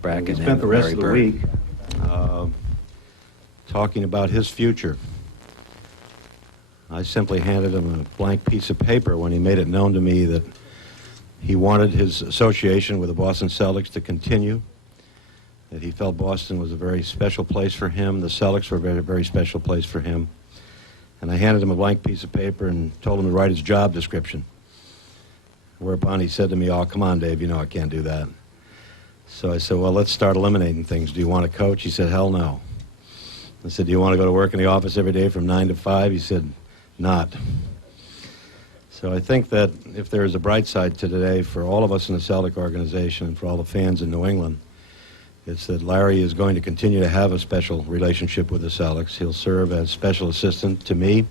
Bracken We spent the and rest Larry of the Bird. week talking about his future. I simply handed him a blank piece of paper when he made it known to me that he wanted his association with the Boston Celtics to continue, that he felt Boston was a very special place for him, the Celtics were a very, very special place for him. And I handed him a blank piece of paper and told him to write his job description. Whereupon he said to me, "Oh, come on, Dave, you know I can't do that." So I said, "Well, let's start eliminating things. Do you want to coach?" He said, "Hell no." I said, "Do you want to go to work in the office every day from 9 to 5? He said, "Not." So I think that if there is a bright side to today for all of us in the Celtic organization and for all the fans in New England, it's that Larry is going to continue to have a special relationship with the Celtics. He'll serve as special assistant to me,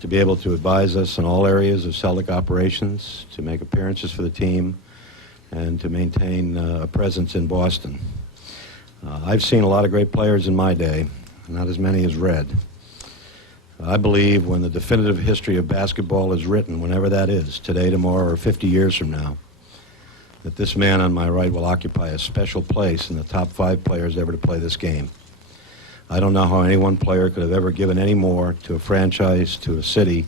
to be able to advise us in all areas of Celtic operations, to make appearances for the team, and to maintain a presence in Boston. I've seen a lot of great players in my day, not as many as Red. I believe when the definitive history of basketball is written, whenever that is, today, tomorrow, or 50 years from now, that this man on my right will occupy a special place in the top 5 players ever to play this game. I don't know how any one player could have ever given any more to a franchise, to a city,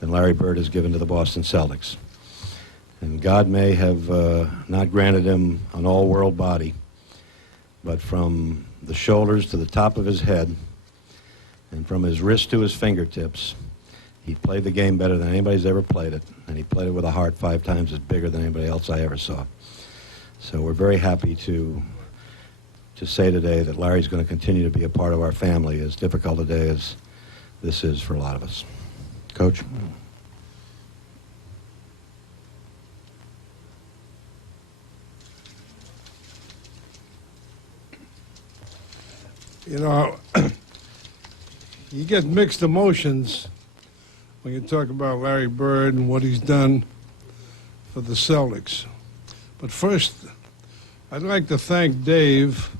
than Larry Bird has given to the Boston Celtics. And God may have not granted him an all-world body, but from the shoulders to the top of his head, and from his wrist to his fingertips, he played the game better than anybody's ever played it, and he played it with a heart 5 times as bigger than anybody else I ever saw. So we're very happy to say today that Larry's going to continue to be a part of our family, as difficult a day as this is for a lot of us. Coach? You know, you get mixed emotions when you talk about Larry Bird and what he's done for the Celtics. But first, I'd like to thank Dave.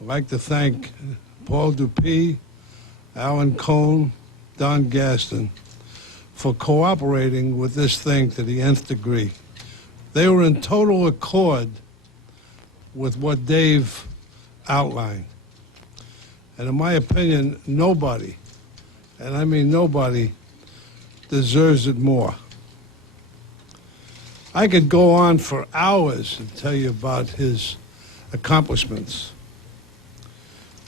I'd like to thank Paul Dupuis, Alan Cohn, Don Gaston for cooperating with this thing to the nth degree. They were in total accord with what Dave outlined. And in my opinion, nobody, and I mean nobody, deserves it more. I could go on for hours and tell you about his accomplishments.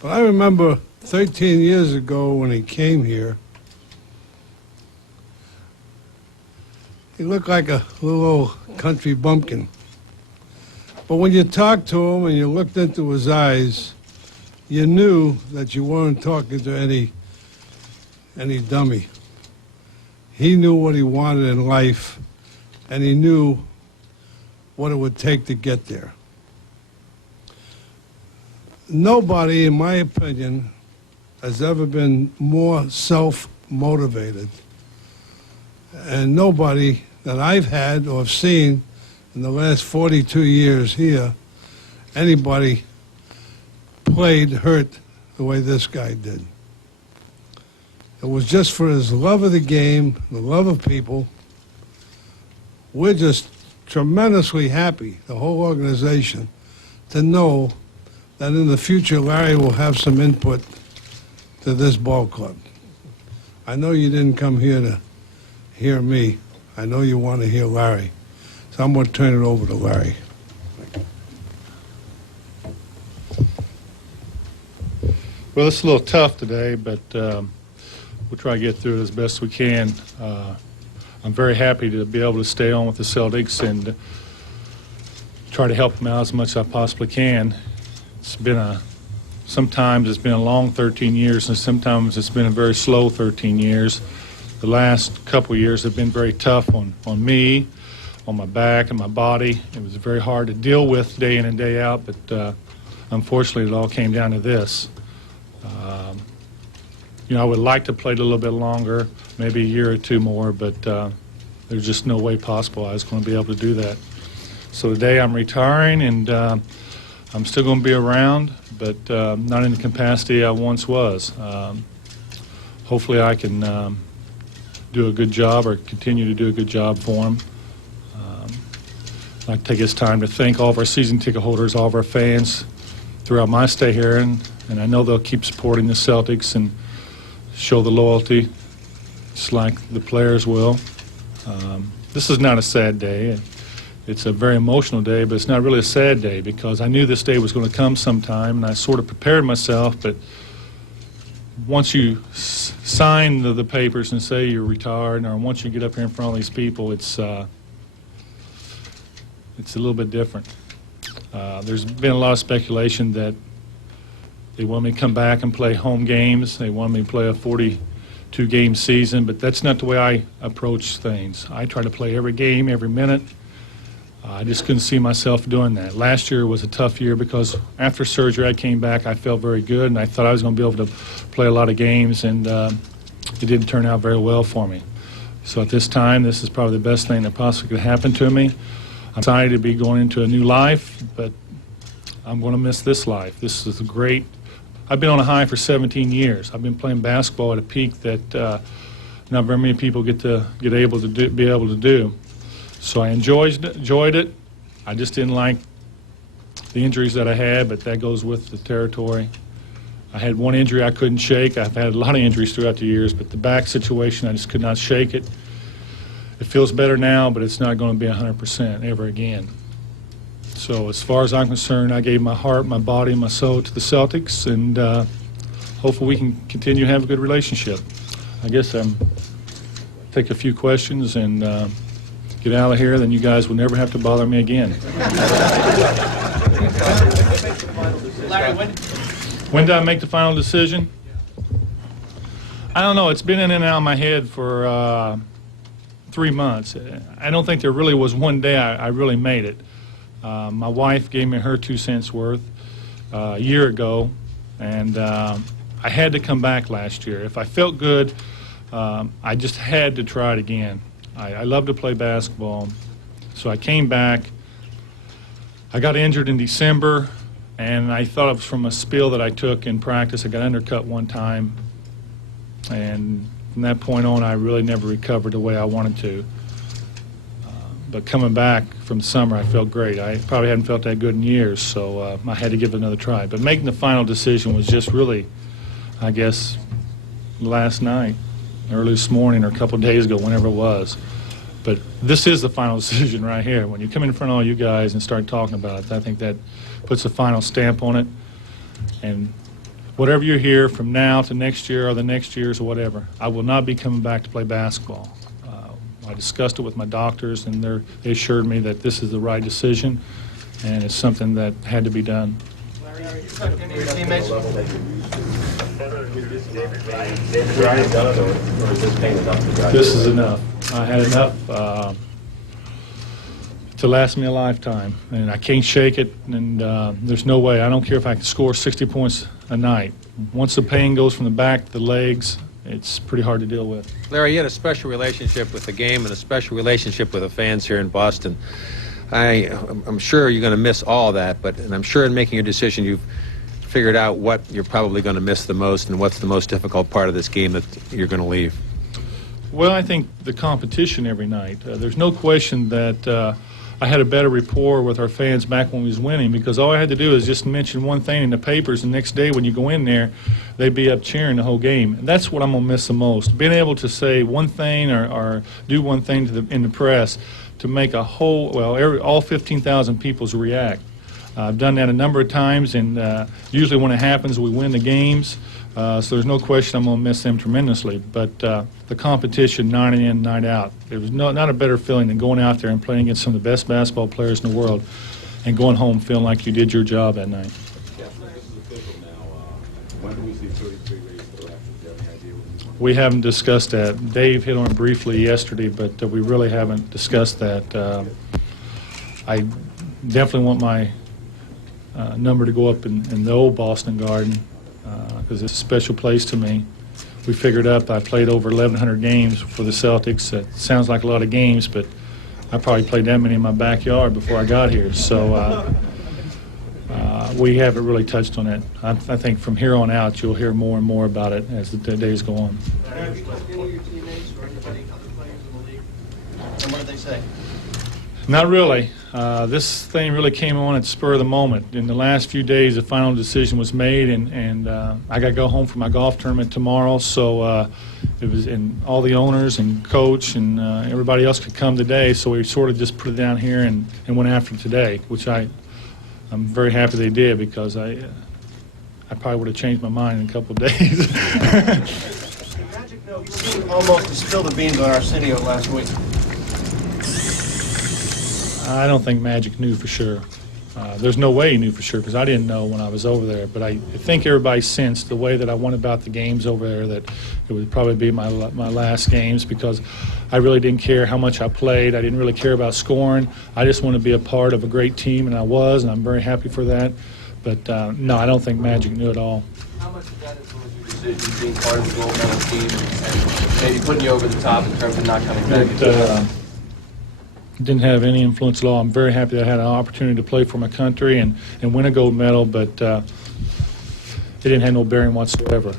But I remember 13 years ago when he came here, he looked like a little old country bumpkin. But when you talked to him and you looked into his eyes, you knew that you weren't talking to any dummy. He knew what he wanted in life, and he knew what it would take to get there. Nobody, in my opinion, has ever been more self-motivated, and nobody that I've had or have seen in the last 42 years here, anybody played hurt the way this guy did. It was just for his love of the game, the love of people. We're just tremendously happy, the whole organization, to know that in the future Larry will have some input to this ball club. I know you didn't come here to hear me. I know you want to hear Larry. So I'm going to turn it over to Larry. Well, it's a little tough today, but we'll try to get through it as best we can. I'm very happy to be able to stay on with the Celtics and try to help them out as much as I possibly can. It's been sometimes it's been a long 13 years, and sometimes it's been a very slow 13 years. The last couple of years have been very tough on me, on my back and my body. It was very hard to deal with day in and day out, but unfortunately it all came down to this. You know, I would like to play a little bit longer, maybe a year or two more, but there's just no way possible I was going to be able to do that. So today I'm retiring, and I'm still going to be around, but not in the capacity I once was. Hopefully I can do a good job or continue to do a good job for them. I'd like to take this time to thank all of our season ticket holders, all of our fans throughout my stay here, and I know they'll keep supporting the Celtics and show the loyalty, just like the players will. This is not a sad day. It's a very emotional day, but it's not really a sad day because I knew this day was going to come sometime, and I sort of prepared myself. But once you sign the papers and say you're retired, or once you get up here in front of these people, it's a little bit different. There's been a lot of speculation that they want me to come back and play home games. They want me to play a 42-game season, but that's not the way I approach things. I try to play every game, every minute. I just couldn't see myself doing that. Last year was a tough year because after surgery I came back, I felt very good, and I thought I was going to be able to play a lot of games, and it didn't turn out very well for me. So at this time, this is probably the best thing that possibly could happen to me. I'm excited to be going into a new life, but I'm going to miss this life. This is great. I've been on a high for 17 years. I've been playing basketball at a peak that not very many people be able to do. So I enjoyed it. I just didn't like the injuries that I had, but that goes with the territory. I had one injury I couldn't shake. I've had a lot of injuries throughout the years, but the back situation, I just could not shake it. It feels better now, but it's not going to be 100% ever again. So as far as I'm concerned, I gave my heart, my body, my soul to the Celtics, and hopefully we can continue to have a good relationship. I guess take a few questions and get out of here, then you guys will never have to bother me again. Larry, when did I make the final decision? I don't know. It's been in and out of my head for 3 months. I don't think there really was one day I really made it. My wife gave me her 2 cents worth a year ago, and I had to come back last year. If I felt good, I just had to try it again. I love to play basketball, so I came back. I got injured in December, and I thought it was from a spill that I took in practice. I got undercut one time, and from that point on, I really never recovered the way I wanted to. But coming back from summer, I felt great. I probably hadn't felt that good in years, so I had to give it another try. But making the final decision was just really, I guess, last night, early this morning, or a couple of days ago, whenever it was. But this is the final decision right here. When you come in front of all you guys and start talking about it, I think that puts a final stamp on it. And whatever you hear from now to next year or the next years or whatever, I will not be coming back to play basketball. I discussed it with my doctors, and they assured me that this is the right decision, and it's something that had to be done. Larry, you talked to any of your teammates? This is enough. I had enough to last me a lifetime, and I can't shake it, and there's no way. I don't care if I can score 60 points a night. Once the pain goes from the back to the legs, it's pretty hard to deal with. Larry, you had a special relationship with the game and a special relationship with the fans here in Boston. I'm sure you're going to miss all that, and I'm sure in making your decision you've figured out what you're probably going to miss the most and what's the most difficult part of this game that you're going to leave. Well, I think the competition every night. There's no question that I had a better rapport with our fans back when we was winning, because all I had to do is just mention one thing in the papers, and the next day when you go in there, they'd be up cheering the whole game. And that's what I'm going to miss the most, being able to say one thing or do one thing in the press to make a whole, all 15,000 people react. I've done that a number of times, and usually when it happens, we win the games. So there's no question I'm going to miss them tremendously. But the competition, night in, night out, there was not a better feeling than going out there and playing against some of the best basketball players in the world and going home feeling like you did your job that night. We haven't discussed that. Dave hit on it briefly yesterday, but we really haven't discussed that. I definitely want my number to go up in the old Boston Garden, because it's a special place to me. We figured up I played over 1,100 games for the Celtics. It sounds like a lot of games, but I probably played that many in my backyard before I got here. So we haven't really touched on it. I think from here on out you'll hear more and more about it as the days go on. Have you talked to any of your teammates or anybody, other players in the league? And what did they say? Not really. This thing really came on at the spur of the moment. In the last few days, the final decision was made, and I got to go home for my golf tournament tomorrow. So it was, and all the owners and coach and everybody else could come today. So we sort of just put it down here and went after today, which I'm very happy they did, because I probably would have changed my mind in a couple of days. Magic note, you seemed almost to spill the beans on Arsenio last week. I don't think Magic knew for sure. There's no way he knew for sure, because I didn't know when I was over there. But I think everybody sensed the way that I went about the games over there, that it would probably be my last games, because I really didn't care how much I played. I didn't really care about scoring. I just wanted to be a part of a great team, and I was, and I'm very happy for that. But no, I don't think Magic knew at all. How much did that influence your decision being part of the gold medal team and maybe putting you over the top in terms of not coming back? It didn't have any influence at all. I'm very happy that I had an opportunity to play for my country and win a gold medal, but it didn't have no bearing whatsoever.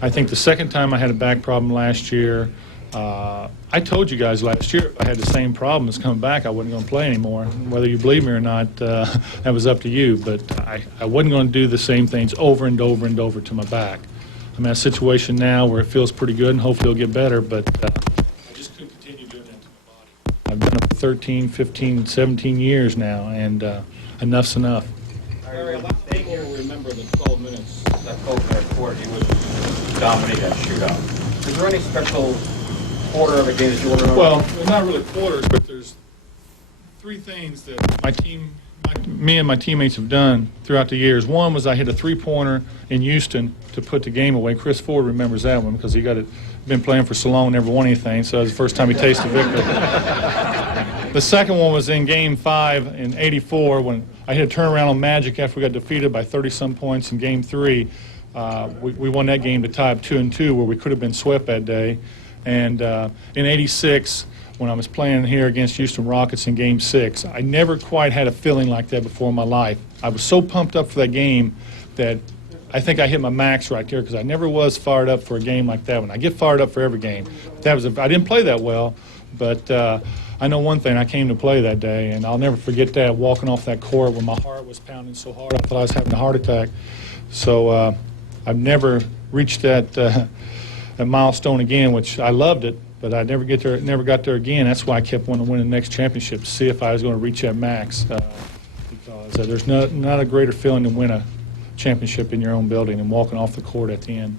I think the second time I had a back problem last year, I told you guys last year if I had the same problem as coming back, I wasn't going to play anymore. Whether you believe me or not, that was up to you, but I wasn't going to do the same things over and over and over to my back. I'm in a situation now where it feels pretty good, and hopefully it'll get better, but I just couldn't continue doing that to my body. I've done it for 13, 15, 17 years now, and enough's enough. Larry, a lot of people will remember the 12 minutes that Coconut Court, he would dominate that shootout. Is there any special quarter of a game that you want to remember? Well, not really quarters, but there's three things that me and my teammates have done throughout the years. One was I hit a three-pointer in Houston to put the game away. Chris Ford remembers that one because he got it. Been playing for so long, never won anything, so it was the first time he tasted victory. The second one was in Game 5 in '84 when I hit a turnaround on Magic after we got defeated by 30-some points in Game 3. We won that game to tie up 2-2, where we could have been swept that day. And in '86, when I was playing here against Houston Rockets in Game 6, I never quite had a feeling like that before in my life. I was so pumped up for that game that I think I hit my max right there, because I never was fired up for a game like that one. I get fired up for every game. I didn't play that well, but I know one thing, I came to play that day, and I'll never forget that, walking off that court when my heart was pounding so hard I thought I was having a heart attack. So I've never reached that milestone again, which I loved it, but I never got there again. That's why I kept wanting to win the next championship, to see if I was going to reach that max, because there's not a greater feeling than win a championship in your own building and walking off the court at the end.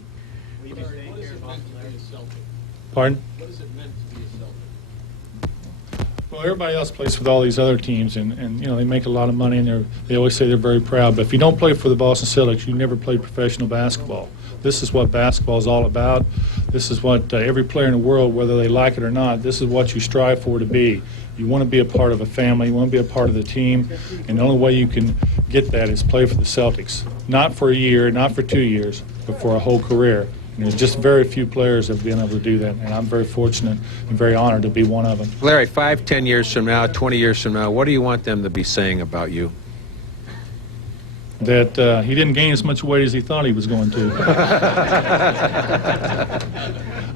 What is it meant to be a Celtic? Pardon? What is it meant to be a Celtic? Well, everybody else plays with all these other teams, and you know, they make a lot of money, and they always say they're very proud. But if you don't play for the Boston Celtics, you never played professional basketball. This is what basketball is all about. This is what every player in the world, whether they like it or not, this is what you strive for to be. You want to be a part of a family. You want to be a part of the team. And the only way you can get that is play for the Celtics. Not for a year, not for 2 years, but for a whole career. And there's just very few players that have been able to do that. And I'm very fortunate and very honored to be one of them. Larry, 5, 10 years from now, 20 years from now, what do you want them to be saying about you? That he didn't gain as much weight as he thought he was going to.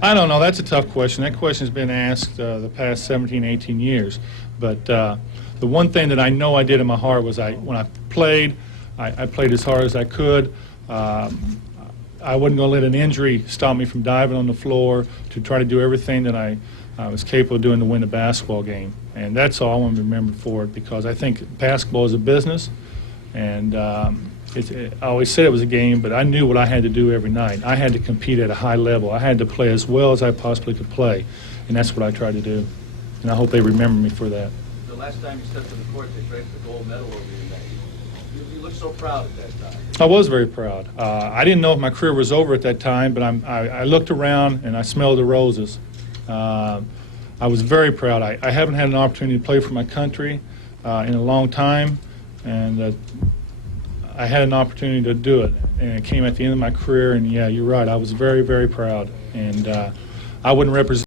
I don't know. That's a tough question. That question's been asked the past 17, 18 years. But the one thing that I know I did in my heart was when I played, I played as hard as I could. I wasn't going to let an injury stop me from diving on the floor to try to do everything that I was capable of doing to win the basketball game. And that's all I want to remember for it, because I think basketball is a business. And I always said it was a game, but I knew what I had to do every night. I had to compete at a high level. I had to play as well as I possibly could play, and that's what I tried to do. And I hope they remember me for that. The last time you stepped on the court, they draped the gold medal over your neck. You looked so proud at that time. I was very proud. I didn't know if my career was over at that time, but I looked around and I smelled the roses. I was very proud. I haven't had an opportunity to play for my country in a long time. And I had an opportunity to do it, and it came at the end of my career, and yeah, you're right, I was very, very proud, and I wouldn't represent